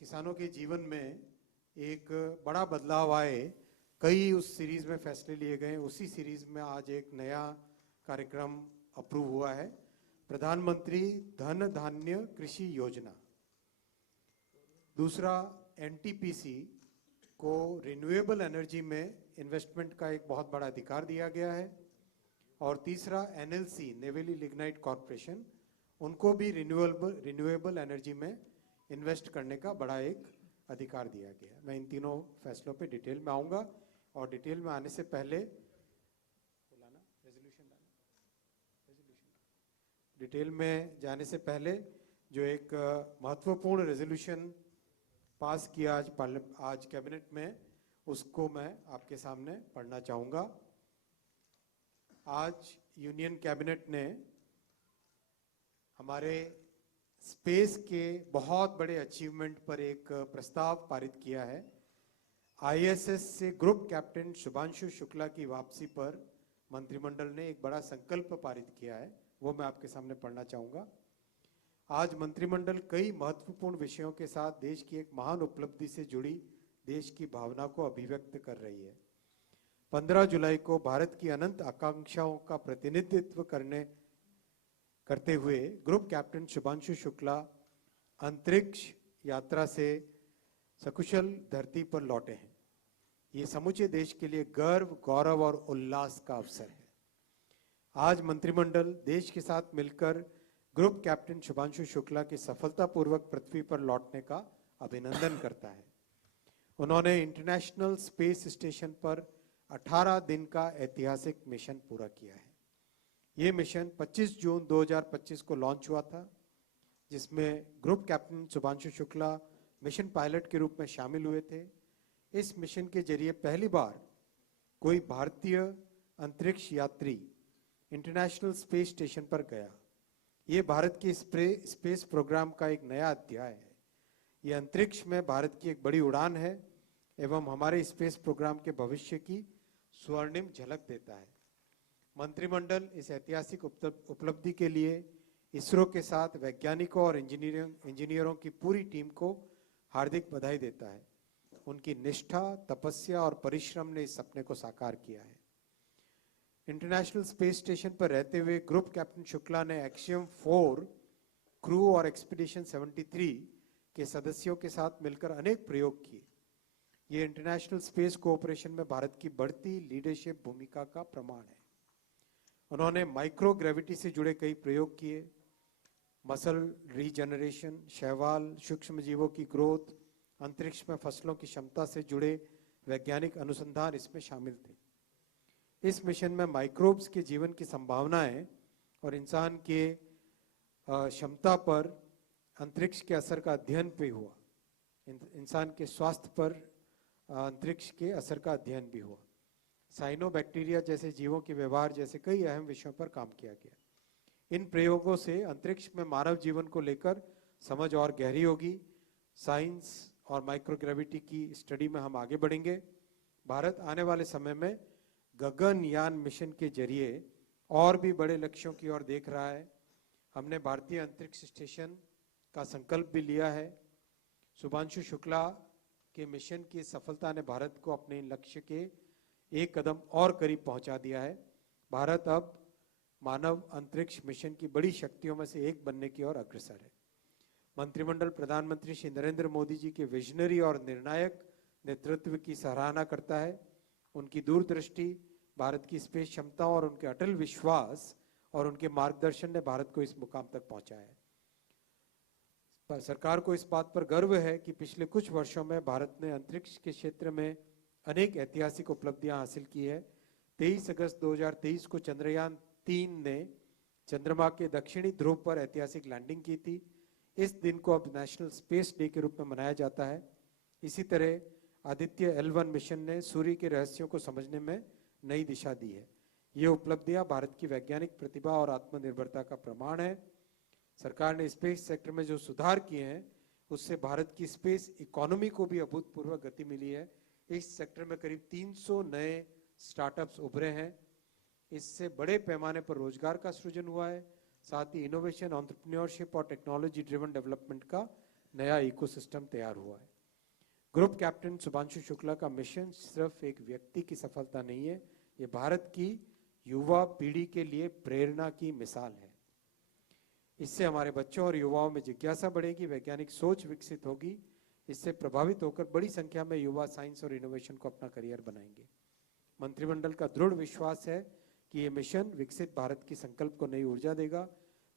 किसानों के जीवन में एक बड़ा बदलाव आए, कई उस सीरीज में फैसले लिए गए। उसी सीरीज में आज एक नया कार्यक्रम अप्रूव हुआ है, प्रधानमंत्री धन धान्य कृषि योजना। दूसरा, एनटीपीसी को रिन्यूएबल एनर्जी में इन्वेस्टमेंट का एक बहुत बड़ा अधिकार दिया गया है। और तीसरा, एनएलसी नेवेली लिग्नाइट कॉरपोरेशन, उनको भी रिन्यूएबल एनर्जी में इन्वेस्ट करने का बड़ा एक अधिकार दिया गया है। मैं इन तीनों फैसलों पे डिटेल में आऊँगा और डिटेल में आने से पहले डिटेल में जाने से पहले जो एक महत्वपूर्ण रेजोल्यूशन पास किया आज कैबिनेट में, उसको मैं आपके सामने पढ़ना चाहूँगा। आज यूनियन कैबिनेट ने हमारे स्पेस के बहुत बड़े अचीवमेंट पर एक प्रस्ताव पारित किया है। आईएसएस से ग्रुप कैप्टन शुभांशु शुक्ला की वापसी पर मंत्रिमंडल ने एक बड़ा संकल्प पारित किया है, वो मैं आपके सामने पढ़ना चाहूँगा। आज मंत्रिमंडल कई महत्वपूर्ण विषयों के साथ देश की एक महान उपलब्धि से जुड़ी देश की भावना को अभिव्यक्त कर रही है। 15 जुलाई को भारत की अनंत आकांक्षाओं का प्रतिनिधित्व करते हुए ग्रुप कैप्टन शुभांशु शुक्ला अंतरिक्ष यात्रा से सकुशल धरती पर लौटे हैं। ये समूचे देश के लिए गर्व, गौरव और उल्लास का अवसर है। आज मंत्रिमंडल देश के साथ मिलकर ग्रुप कैप्टन शुभांशु शुक्ला के सफलतापूर्वक पृथ्वी पर लौटने का अभिनंदन करता है। उन्होंने इंटरनेशनल स्पेस स्टेशन पर 18 दिन का ऐतिहासिक मिशन पूरा किया है। ये मिशन 25 जून 2025 को लॉन्च हुआ था, जिसमें group captain Shubhanshu Shukla mission pilot के रूप में शामिल हुए थे। इस मिशन के जरिए पहली बार कोई भारतीय अंतरिक्ष यात्री इंटरनेशनल स्पेस स्टेशन पर गया। ये भारत के स्पेस प्रोग्राम का एक नया अध्याय है। ये अंतरिक्ष में भारत की एक बड़ी उड़ान है एवं हमारे स्पेस प्रोग्राम के भविष्य की स्वर्णिम झलक देता है। मंत्रिमंडल इस ऐतिहासिक उपलब्धि के लिए इसरो के साथ वैज्ञानिकों और इंजीनियरों की पूरी टीम को हार्दिक बधाई देता है। उनकी निष्ठा, तपस्या और परिश्रम ने इस सपने को साकार किया है। इंटरनेशनल स्पेस स्टेशन पर रहते हुए ग्रुप कैप्टन शुक्ला ने एक्सियम 4 क्रू और एक्सपीडिशन 73 के सदस्यों के साथ मिलकर अनेक प्रयोग किए। ये इंटरनेशनल स्पेस कोऑपरेशन में भारत की बढ़ती लीडरशिप भूमिका का प्रमाण है। उन्होंने माइक्रो ग्रेविटी से जुड़े कई प्रयोग किए। मसल रीजनरेशन, शैवाल, सूक्ष्म जीवों की ग्रोथ, अंतरिक्ष में फसलों की क्षमता से जुड़े वैज्ञानिक अनुसंधान इसमें शामिल थे। इस मिशन में माइक्रोब्स के जीवन की संभावनाएं और इंसान के क्षमता पर अंतरिक्ष के असर का अध्ययन भी हुआ। इंसान के स्वास्थ्य पर अंतरिक्ष के असर का अध्ययन भी हुआ। साइनोबैक्टीरिया जैसे जीवों के व्यवहार जैसे कई अहम विषयों पर काम किया गया। इन प्रयोगों से अंतरिक्ष में मानव जीवन को लेकर समझ और गहरी होगी। साइंस और माइक्रोग्रेविटी की स्टडी में हम आगे बढ़ेंगे। भारत आने वाले समय में गगनयान मिशन के जरिए और भी बड़े लक्ष्यों की ओर देख रहा है। हमने भारतीय अंतरिक्ष स्टेशन का संकल्प भी लिया है। शुभांशु शुक्ला के मिशन की सफलता ने भारत को अपने लक्ष्य के एक कदम और करीब पहुंचा दिया है। भारत अब मानव अंतरिक्ष मिशन की बड़ी शक्तियों में से एक बनने की ओर अग्रसर है। मंत्रिमंडल प्रधानमंत्री श्री नरेंद्र मोदी जी के विजनरी और निर्णायक नेतृत्व की सराहना करता है। उनकी दूरदृष्टि, भारत की स्पेस क्षमता और उनके अटल विश्वास और उनके मार्गदर्शन ने भारत को इस मुकाम तक पहुंचाया है। सरकार को इस बात पर गर्व है कि पिछले कुछ वर्षों में भारत ने अंतरिक्ष के क्षेत्र में अनेक ऐतिहासिक उपलब्धियां हासिल की है। 23 अगस्त 2023 को चंद्रयान 3 ने चंद्रमा के दक्षिणी ध्रुव पर ऐतिहासिक लैंडिंग की थी। इस दिन को अब नेशनल स्पेस डे के रूप में मनाया जाता है। इसी तरह आदित्य L1 मिशन ने सूर्य के रहस्यों को समझने में नई दिशा दी है। ये उपलब्धियां भारत की वैज्ञानिक प्रतिभा और आत्मनिर्भरता का प्रमाण है। सरकार ने स्पेस सेक्टर में जो सुधार किए हैं, उससे भारत की स्पेस इकोनॉमी को भी अभूतपूर्व गति मिली है। इस सेक्टर में करीब 300 नए स्टार्टअप्स उभरे हैं। इससे बड़े पैमाने पर रोजगार का सृजन हुआ है। साथ ही इनोवेशन, एंटरप्रेन्योरशिप और टेक्नोलॉजी ड्रिवन डेवलपमेंट का नया इकोसिस्टम तैयार हुआ है। ग्रुप कैप्टन शुभांशु शुक्ला का मिशन सिर्फ एक व्यक्ति की सफलता नहीं है, ये भारत की युवा पीढ़ी के लिए प्रेरणा की मिसाल है। इससे हमारे बच्चों और युवाओं में जिज्ञासा बढ़ेगी, वैज्ञानिक सोच विकसित होगी। इससे प्रभावित होकर बड़ी संख्या में युवा साइंस और इनोवेशन को अपना करियर बनाएंगे। मंत्रिमंडल का दृढ़ विश्वास है कि ये मिशन विकसित भारत की संकल्प को नई ऊर्जा देगा।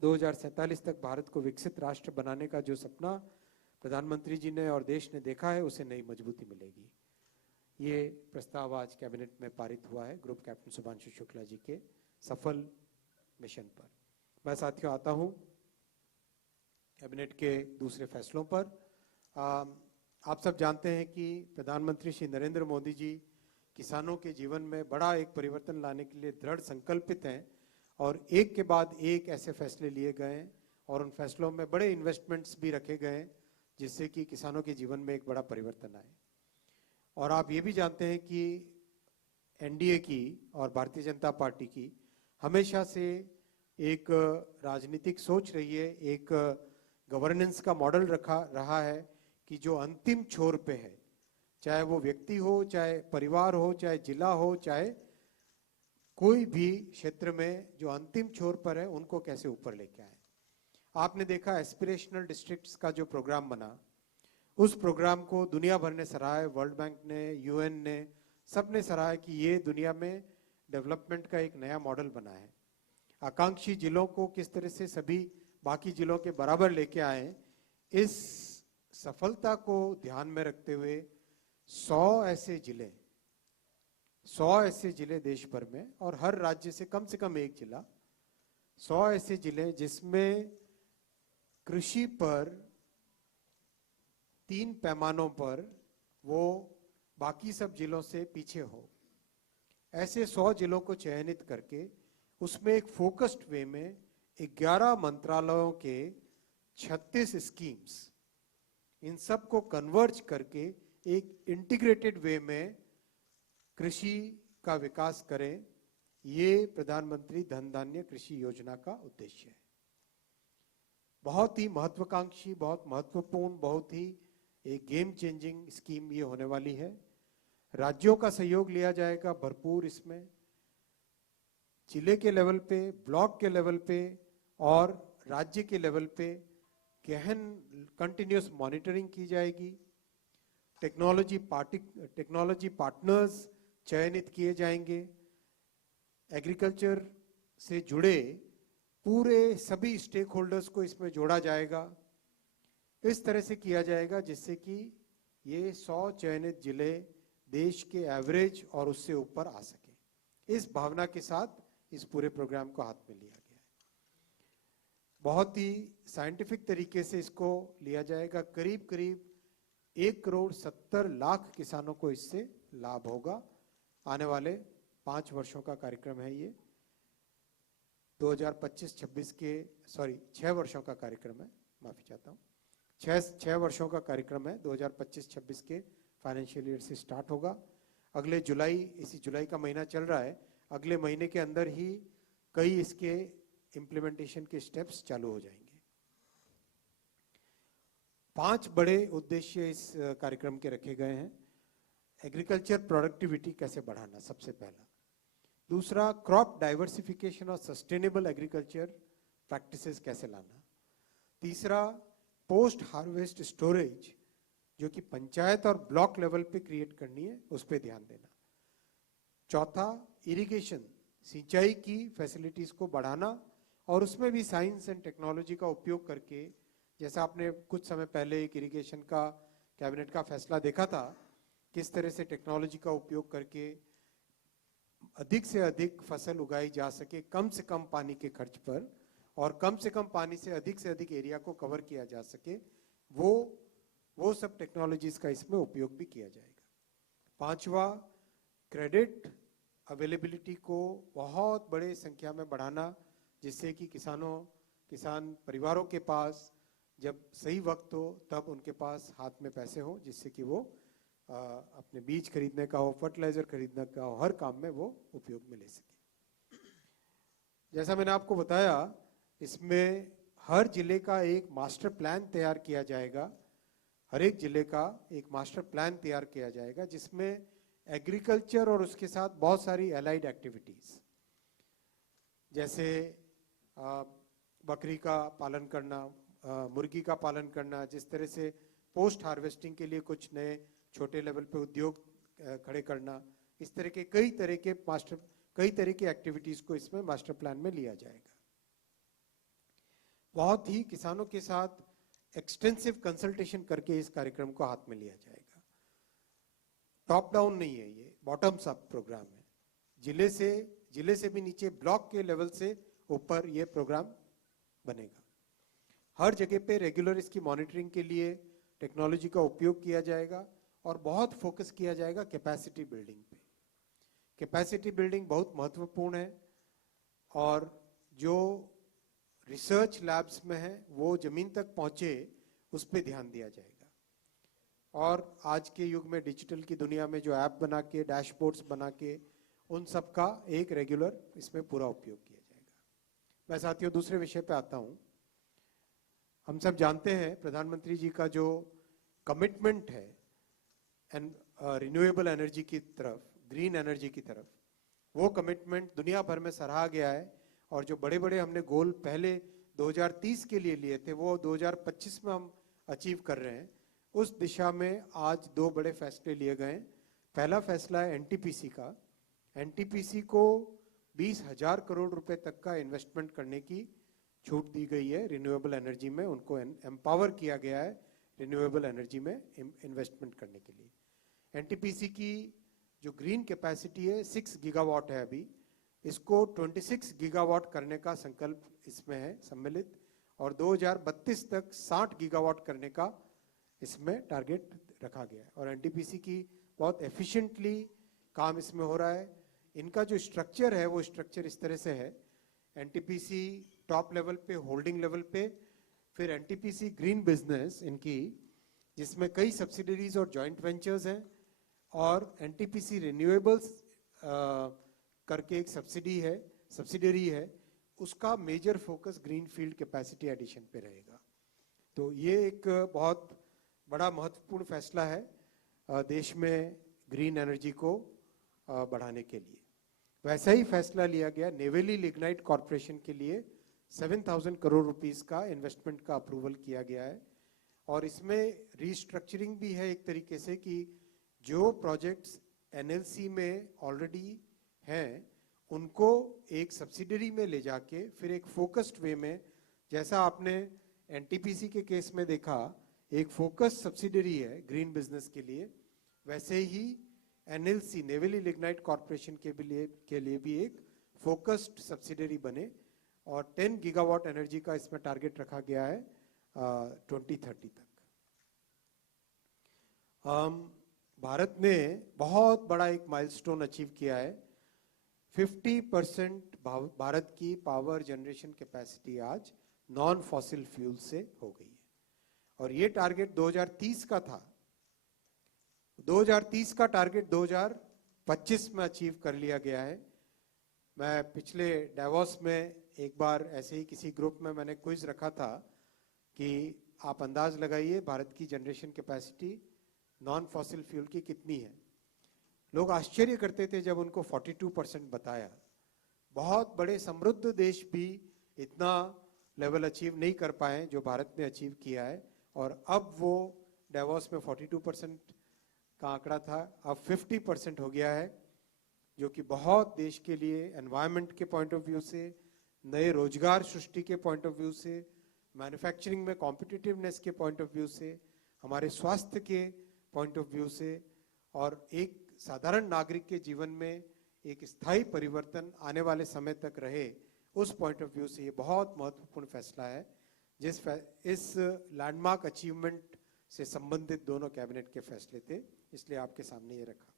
2047 तक भारत को विकसित राष्ट्र बनाने का जो सपना प्रधानमंत्री जी ने और देश ने देखा है, उसे नई मजबूती मिलेगी। ये प्रस्ताव आज कैबिनेट में पारित हुआ है ग्रुप कैप्टन शुभांशु शुक्ला जी के सफल मिशन पर। मैं साथियों आता हूं कैबिनेट के दूसरे फैसलों पर। आप सब जानते हैं कि प्रधानमंत्री श्री नरेंद्र मोदी जी किसानों के जीवन में बड़ा एक परिवर्तन लाने के लिए दृढ़ संकल्पित हैं और एक के बाद एक ऐसे फैसले लिए गए हैं और उन फैसलों में बड़े इन्वेस्टमेंट्स भी रखे गए हैं जिससे कि किसानों के जीवन में एक बड़ा परिवर्तन आए। और आप ये भी जानते हैं कि एनडीए की और भारतीय जनता पार्टी की हमेशा से एक राजनीतिक सोच रही है, एक गवर्नेंस का मॉडल रहा है कि जो अंतिम छोर पे है, चाहे वो व्यक्ति हो, चाहे परिवार हो, चाहे जिला हो, चाहे कोई भी क्षेत्र में जो अंतिम छोर पर है, उनको कैसे ऊपर लेके आए। आपने देखा एस्पिरेशनल डिस्ट्रिक्ट्स का जो प्रोग्राम बना, उस प्रोग्राम को दुनिया भर ने सराहा, वर्ल्ड बैंक ने, यूएन ने, सबने सराहा कि ये दुनिया में डेवलपमेंट का एक नया मॉडल बना है। आकांक्षी जिलों को किस तरह से सभी बाकी जिलों के बराबर लेके आए, इस सफलता को ध्यान में रखते हुए 100 ऐसे जिले देश भर में और हर राज्य से कम एक जिला, 100 ऐसे जिले जिसमें कृषि पर 3 पैमानों पर वो बाकी सब जिलों से पीछे हो, ऐसे 100 जिलों को चयनित करके उसमें एक फोकस्ड वे में 11 मंत्रालयों के 36 स्कीम्स, इन सब को कन्वर्ज करके एक इंटीग्रेटेड वे में कृषि का विकास करें। ये प्रधानमंत्री धन धान्य कृषि योजना का उद्देश्य है। बहुत ही महत्वाकांक्षी, बहुत महत्वपूर्ण, बहुत ही एक गेम चेंजिंग स्कीम ये होने वाली है। राज्यों का सहयोग लिया जाएगा भरपूर इसमें, जिले के लेवल पे, ब्लॉक के लेवल पे और राज्य के लेवल पे गहन कंटिन्यूस मॉनिटरिंग की जाएगी। टेक्नोलॉजी पार्टनर्स चयनित किए जाएंगे। एग्रीकल्चर से जुड़े पूरे सभी स्टेक होल्डर्स को इसमें जोड़ा जाएगा। इस तरह से किया जाएगा जिससे कि ये 100 चयनित जिले देश के एवरेज और उससे ऊपर आ सके। इस भावना के साथ इस पूरे प्रोग्राम को हाथ में लिया गया है। बहुत ही साइंटिफिक तरीके से इसको लिया जाएगा। करीब 1,70,00,000 किसानों को इससे लाभ होगा। आने वाले 5 वर्षों का कार्यक्रम है ये। 2025-26 के 6 वर्षों का कार्यक्रम है, माफी चाहता हूँ। 6 वर्षों का कार्यक्रम है। 2025-26 के फाइनेंशियल ईयर से स्टार्ट होगा। अगले इसी जुलाई का महीना चल रहा है, अगले महीने के अंदर ही कई इसके इम्प्लीमेंटेशन के स्टेप्स चालू हो जाएंगे। 5 बड़े उद्देश्य इस कार्यक्रम के रखे गए हैं। एग्रीकल्चर प्रोडक्टिविटी कैसे बढ़ाना, सबसे पहला। दूसरा, क्रॉप डाइवर्सिफिकेशन और सस्टेनेबल एग्रीकल्चर प्रैक्टिसेस कैसे लाना। तीसरा, पोस्ट हार्वेस्ट स्टोरेज जो कि पंचायत और ब्लॉक लेवल पे क्रिएट करनी है, उस पर ध्यान देना। चौथा, इरिगेशन, सिंचाई की फैसिलिटीज को बढ़ाना और उसमें भी साइंस एंड टेक्नोलॉजी का उपयोग करके, जैसा आपने कुछ समय पहले एक इरिगेशन का कैबिनेट का फैसला देखा था, किस तरह से टेक्नोलॉजी का उपयोग करके अधिक से अधिक फसल उगाई जा सके कम से कम पानी के खर्च पर, और कम से कम पानी से अधिक एरिया को कवर किया जा सके, वो सब टेक्नोलॉजीज का इसमें उपयोग भी किया जाएगा। पांचवा, क्रेडिट अवेलेबिलिटी को बहुत बड़े संख्या में बढ़ाना, जिससे कि किसान परिवारों के पास जब सही वक्त हो तब उनके पास हाथ में पैसे हो, जिससे कि वो अपने बीज खरीदने का हो, फर्टिलाइजर खरीदने का हो, हर काम में वो उपयोग में ले सके। जैसा मैंने आपको बताया, इसमें हर जिले का एक मास्टर प्लान तैयार किया जाएगा हर एक जिले का एक मास्टर प्लान तैयार किया जाएगा जिसमें एग्रीकल्चर और उसके साथ बहुत सारी एलाइड एक्टिविटीज जैसे बकरी का पालन करना, मुर्गी का पालन करना, जिस तरह से पोस्ट हार्वेस्टिंग के लिए कुछ नए छोटे लेवल पे उद्योग खड़े करना, इस तरह के कई तरह की एक्टिविटीज को इसमें मास्टर प्लान में लिया जाएगा। बहुत ही किसानों के साथ एक्सटेंसिव कंसल्टेशन करके इस कार्यक्रम को हाथ में लिया जाएगा। टॉप डाउन नहीं है, ये बॉटम्स अप प्रोग्राम है। जिले से भी नीचे ब्लॉक के लेवल से ऊपर ये प्रोग्राम बनेगा। हर जगह पे रेगुलर इसकी मॉनिटरिंग के लिए टेक्नोलॉजी का उपयोग किया जाएगा और बहुत फोकस किया जाएगा कैपेसिटी बिल्डिंग पे। कैपेसिटी बिल्डिंग बहुत महत्वपूर्ण है और जो रिसर्च लैब्स में है वो जमीन तक पहुंचे, उस पर ध्यान दिया जाएगा। और आज के युग में डिजिटल की दुनिया में जो ऐप बना के, डैशबोर्ड्स बना के, उन सब का एक रेगुलर इसमें पूरा उपयोग किया जाएगा। मैं साथियों दूसरे विषय पे आता हूं। हम सब जानते हैं प्रधानमंत्री जी का जो कमिटमेंट है रिन्यूएबल एनर्जी की तरफ, ग्रीन एनर्जी की तरफ, वो कमिटमेंट दुनिया भर में सराहा गया है। और जो बड़े बड़े हमने गोल पहले 2030 के लिए थे वो 2025 में हम अचीव कर रहे हैं। उस दिशा में आज दो बड़े फैसले लिए गए। पहला फैसला है एनटीपीसी का। एनटीपीसी को 20,000 करोड़ रुपए तक का इन्वेस्टमेंट करने की छूट दी गई है रिन्यूएबल एनर्जी में। उनको एम्पावर किया गया है रिन्यूएबल एनर्जी में इन्वेस्टमेंट करने के लिए। एनटीपीसी की जो ग्रीन कैपेसिटी है 6 गीगावाट है अभी, इसको 26 गीगावाट करने का संकल्प इसमें है सम्मिलित, और 2032 तक 60 गीगावाट करने का इसमें टारगेट रखा गया है। और एनटीपीसी की बहुत एफिशिएंटली काम इसमें हो रहा है। इनका जो स्ट्रक्चर है वो स्ट्रक्चर इस तरह से है, एनटीपीसी टॉप लेवल पे, होल्डिंग लेवल पे, फिर एनटीपीसी ग्रीन बिजनेस इनकी, जिसमें कई सब्सिडरीज और जॉइंट वेंचर्स हैं, और एनटीपीसी रिन्यूएबल्स करके एक सब्सिडरी है, उसका major focus green field capacity addition पे रहेगा। तो ये एक बहुत बड़ा महत्वपूर्ण फैसला है देश में ग्रीन एनर्जी को बढ़ाने के लिए। वैसा ही फैसला लिया गया नेवेली लिग्नाइट कॉर्पोरेशन के लिए 7,000 करोड़ रुपीस का इन्वेस्टमेंट का अप्रूवल किया गया है। और इसमें रीस्ट्रक्चरिंग भी है एक तरीके से कि जो प्रोजेक्ट्स एनएलसी में ऑलरेडी हैं उनको एक सब्सिडरी में ले जाके फिर एक फोकस्ड वे में, जैसा आपने एनटीपीसी के केस में देखा एक फोकस्ड सब्सिडरी है ग्रीन बिजनेस के लिए, वैसे ही एनएलसी नेवेली लिग्नाइट कॉर्पोरेशन के लिए भी एक फोकस्ड सब्सिडरी बने। और 10 गीगावाट एनर्जी का इसमें टारगेट रखा गया है 2030 तक। भारत ने बहुत बड़ा एक माइलस्टोन अचीव किया है। 50% भारत की पावर जनरेशन कैपेसिटी आज नॉन फॉसिल फ्यूल से हो गई है। और ये टारगेट 2030 का था। 2030 का टारगेट 2025 में अचीव कर लिया गया है। मैं पिछले डेवोस में एक बार ऐसे ही किसी ग्रुप में मैंने क्विज रखा था कि आप अंदाज लगाइए भारत की generation capacity non fossil fuel की कितनी है। लोग आश्चर्य करते थे जब उनको 42% बताया। बहुत बड़े समृद्ध देश भी इतना लेवल अचीव नहीं कर पाए जो भारत ने अचीव किया है। और अब वो डेवोस में 42% का आंकड़ा था, अब 50% हो गया है, जो कि बहुत देश के लिए एनवायरनमेंट के पॉइंट ऑफ व्यू से, नए रोजगार सृष्टि के पॉइंट ऑफ व्यू से, मैन्युफैक्चरिंग में कॉम्पिटिटिवनेस के पॉइंट ऑफ व्यू से, हमारे स्वास्थ्य के पॉइंट ऑफ व्यू से, और एक साधारण नागरिक के जीवन में एक स्थायी परिवर्तन आने वाले समय तक रहे, उस पॉइंट ऑफ व्यू से ये बहुत महत्वपूर्ण फैसला है। इस लैंडमार्क अचीवमेंट से संबंधित दोनों कैबिनेट के फैसले थे, इसलिए आपके सामने ये रखा।